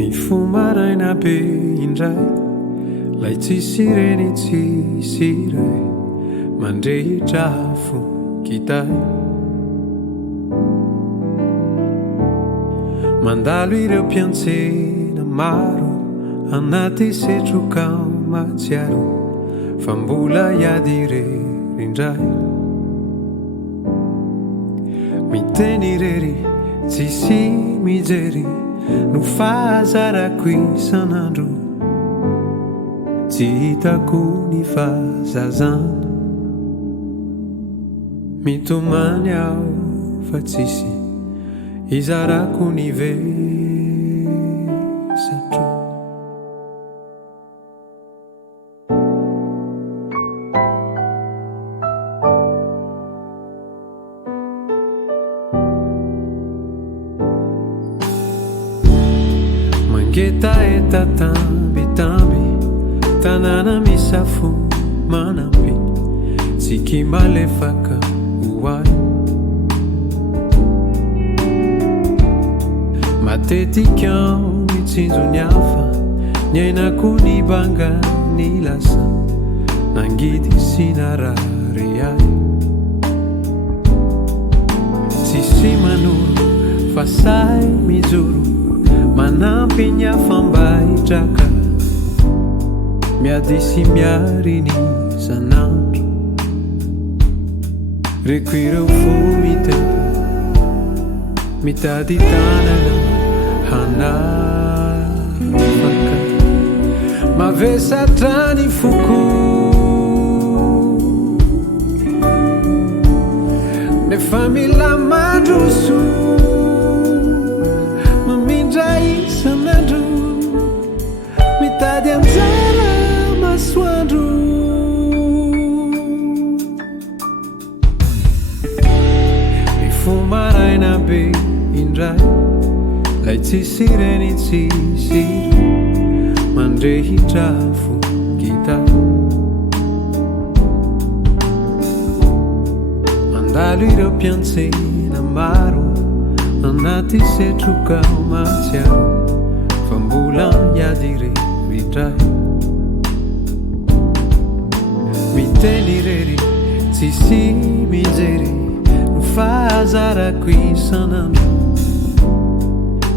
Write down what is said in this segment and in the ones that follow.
mifomaraina be indray lay tsisy reny tsisy ray mandrehitra fo kitay mandalo ireo mpiantsena maro anaty setroka matsiaro fa mbola iady irery indray miteny irery tsisy mijery no fahazarako isan'andro tsy hitako ny fahazazana mitomany aho fa tsisy izarako ny vesatro mangetaeta tambitamby tanàna misafo manampy tsiky malefaka hoay matetikao mitsinjo ny hafa ny ainako ny banga ny lasa nangidy sy narary ay tsisy manoro fa say mijoro manampy ny afamba hitraka miady sy miary ny sanandro reko ireo fo mitety mitady tanana hanafaka mavesatra ny foko nefa mila mandroso mamindra isan'andro mitady anjara masoandro mifomaraina be indray lay tsisy reny tsisy mandrehitra fo kitay mandalo ireo mpiantsena maro anaty setroka matsiaro fa mbola iady irery indray miteny irery tsisy mijery no fahazarako isan'andro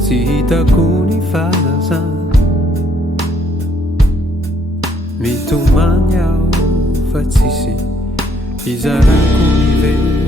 tsy hitako ny fahazana mitomany aho fa tsisy izarako ny